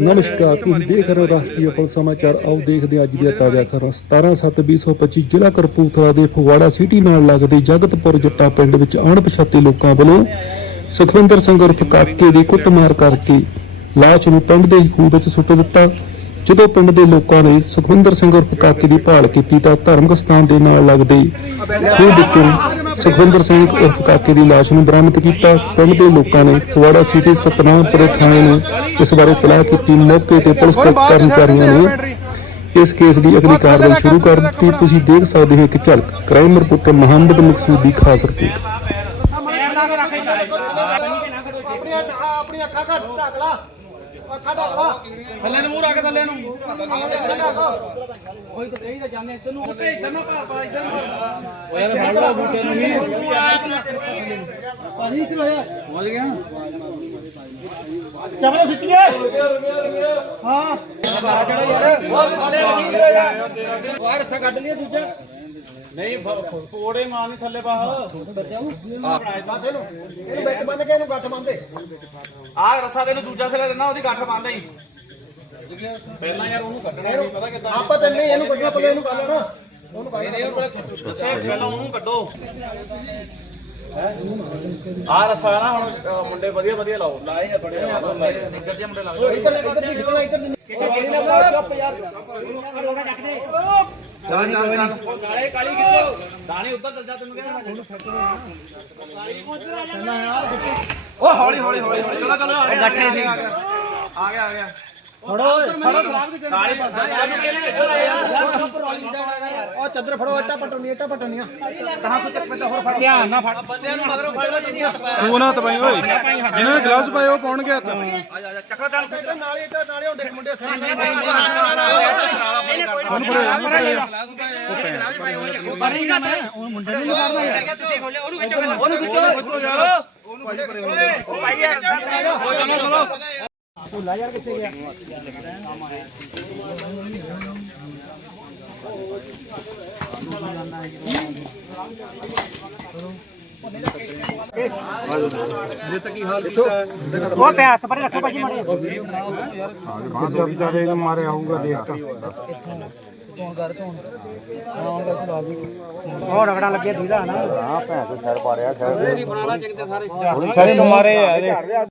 ਨਮਸਕਾਰ, ਤੁਸੀਂ ਦੇਖ ਰਹੇ ਹੋ ਰਾਸ਼ਟਰੀ ਅਪਲ ਸਮਾਚਾਰ। ਆਓ ਦੇਖਦੇ ਹਾਂ ਅੱਜ ਦੀਆਂ ਤਾਜ਼ਾ ਖਬਰਾਂ। 17/7/2025 ਜ਼ਿਲ੍ਹਾ ਕਰਪੂਰਥਲਾ ਦੇ ਫਗਵਾੜਾ ਸਿਟੀ ਨਾਲ ਲੱਗਦੇ ਜਗਤਪੁਰ ਜੱਟਾ ਪਿੰਡ ਵਿੱਚ ਅਣਪਛਾਤੇ ਲੋਕਾਂ ਵੱਲੋਂ ਸੁਖਵਿੰਦਰ ਸਿੰਘ ਉਰਫ ਕਾਕੇ ਦੀ ਕੁੱਟਮਾਰ ਕਰਕੇ ਲਾਸ਼ ਨੂੰ ਪਿੰਡ ਦੇ ਖੂਹ ਵਿੱਚ ਸੁੱਟ ਦਿੱਤਾ। ਜਦੋਂ ਪਿੰਡ ਦੇ ਲੋਕਾਂ ਨੇ ਸੁਖਵਿੰਦਰ ਸਿੰਘ ਉਰਫ ਕਾਕੇ ਦੀ ਭਾਲ ਕੀਤੀ ਤਾਂ ਧਰਮਕ ਸਥਾਨ ਦੇ ਨਾਲ ਲੱਗਦੇ ਖੂਹ ਵਿੱਚੋਂ ਸੁਖਵਿੰਦਰ ਸਿੰਘ ਉਰਫ ਕਾਕੇ ਦੀ ਲਾਸ਼ ਨੂੰ ਬਰਾਮਦ ਕੀਤਾ। ਪਿੰਡ ਦੇ ਲੋਕਾਂ ਨੇ ਫਗਵਾੜਾ ਸਿਟੀ ਸਤਨਾਮਪੁਰ ਥਾਣੇ ਨੂੰ ਇਸ ਬਾਰੇ ਇਤਲਾਹ ਕੀਤੀ ਮੌਕੇ ਤੇ ਪੁਲਿਸ ਕਰਮਚਾਰੀਆਂ ਨੇ ਇਸ ਕੇਸ ਦੀ ਅਗਲੀ ਕਾਰਵਾਈ ਸ਼ੁਰੂ ਕਰ ਦਿੱਤੀ। ਤੁਸੀਂ ਦੇਖ ਸਕਦੇ ਹੋ ਕਿ ਝਲਕ। ਕ੍ਰਾਈਮ ਰਿਪੋਰਟਰ ਮੁਹੰਮਦ ਮਕਸੂਦ ਦੀ ਖਾਸ ਰਿਪੋਰਟ। ਆਪਣੀਆਂ ਆਪਣੀਆਂ ਅੱਖਾਂ ਘੱਟ ਢੱਕ ਲਾ। ਅੱਖਾਂ ਢੱਕ ਲਾ। ਥੱਲੇ ਨੂੰ। ਥੱਲੇ ਨੂੰ ਕੋਈ ਤਾਂ ਕਹੀ ਤਾਂ ਜਾਂਦੇ ਤੈਨੂੰ ਉੱਤੇ ਇੱਧਰ ਨਾ ਭਾਰ ਪਾ ਇੱਧਰ ਨਾ ਓਏ ਯਾਰ ਫੜ ਲਾ ਬੂਟੇ ਨੂੰ ਵੀ। ਪਾਣੀ ਕਿ ਹੋਇਆ ਸਮਝ ਗਿਆ। ਚਪਲਾ ਸਿੱਟੀਏ ਹਾਂ। ਓਏ ਰੱਸਾ ਕੱਢ ਲਿਆ ਦੂਜਾ। ਨਹੀਂ ਪੋੜੇ ਮਾਰ ਨਹੀਂ ਥੱਲੇ ਬਾਹਰ। ਇਹਨੂੰ ਵਿੱਚ ਬੰਨ ਕੇ ਇਹਨੂੰ ਗੱਠ ਬੰਨਦੇ ਆਹ ਰੱਸਾ ਤੈਨੂੰ ਦੂਜਾ ਸਿਰਾ ਦੇਣਾ ਉਹਦੀ ਗੱਠ ਬੰਦ ਹੀ। ਪਹਿਲਾਂ ਯਾਰ ਉਹਨੂੰ ਕੱਢਣਾ ਨਹੀਂ ਪਤਾ ਕਿੱਦਾਂ ਆਪਾਂ ਤੇ ਨਹੀਂ ਇਹਨੂੰ ਕੱਢਣਾ ਪਵੇ ਇਹਨੂੰ ਕਰ ਲੈਣਾ ਉਹਨੂੰ ਕਰ ਦੱਸਿਆ ਪਹਿਲਾਂ ਉਹਨੂੰ ਕੱਢੋ। ਆਹ ਰੱਸਾ ਨਾ ਹੁਣ ਮੁੰਡੇ ਵਧੀਆ ਵਧੀਆ ਲਾਓ। ਲਾਏ ਆ ਬੜੇ ਨਿੱਕਰ ਜਿਹੇ ਮੁੰਡੇ ਲਾਓ ਇੱਧਰ ਇੱਧਰ ਨਹੀਂ ਸਿੱਟਣਾ ਇੱਧਰ ਨਹੀਂ ਚੱਲ ਚੱਲ ਚੱਲ ਨਾਲੇ ਕਾਲੀ ਕਿੱਥੋਂ? ਦਾਣੇ ਉੱਧਰ ਚੱਲ ਜਾ ਤੈਨੂੰ ਕਹਿੰਦਾ ਓ ਹੌਲੀ ਹੌਲੀ ਹੌਲੀ ਚਲੋ ਚਲੋ ਆ ਆ ਗਿਆ ਆ ਗਿਆ ਆ ਗਿਆ। ਫੜੋ ਫੜੋ। ਖਰਾਬ ਦੀ ਕਾਲੀ ਉਹ ਚੱਦਰ ਫੜੋ ਇੱਟਾਂ ਪਟਣੀਆਂ ਇੱਟਾਂ ਪਟਣੀਆਂ ਕਹਾਂ ਤੂੰ ਚੱਕ ਪੈਦਾ ਹੋਰ ਫੜ। ਧਿਆਨ ਨਾ ਫੜ। ਬੰਦਿਆਂ ਨੂੰ ਮਗਰੋਂ ਫੜ ਲੈ ਜਿੰਨੀ ਹੱਥ ਪਾਇਆ। ਤੂੰ ਨਾ ਤਬਾਈ ਓਏ। ਜਿਹਨਾਂ ਨੇ ਗਲਾਸ ਪਾਏ ਉਹ ਪਾਉਣਗੇ ਹੱਥ। ਆ ਜਾ ਚੱਕਾ ਚੱਲ ਇੱਧਰ ਨਾਲੇ ਇੱਧਰ ਨਾਲੇ ਉਹ ਦੇਖ ਮੁੰਡੇ ਸਾਰੇ ਉਹ ਪਿਆ ਹੱਥ ਪਰੇ ਰੱਖੋ ਭਾਜੀ ਮਾੜੇ ਵਿਚਾਰੇ ਨੂੰ ਮਾਰਿਆ ਹੋਊਗਾ ਦੇਖ ਤਾਂ ਉਹ ਰਗੜਾ ਲੱਗਿਆ ਦੀਦਾ ਨਾ। ਹਾਂ ਭੈਣ ਤੋਂ ਸਿਰ ਪਾੜਿਆ ਸਿਰ ਸਾਰੇ। ਮਾਰੇ ਆ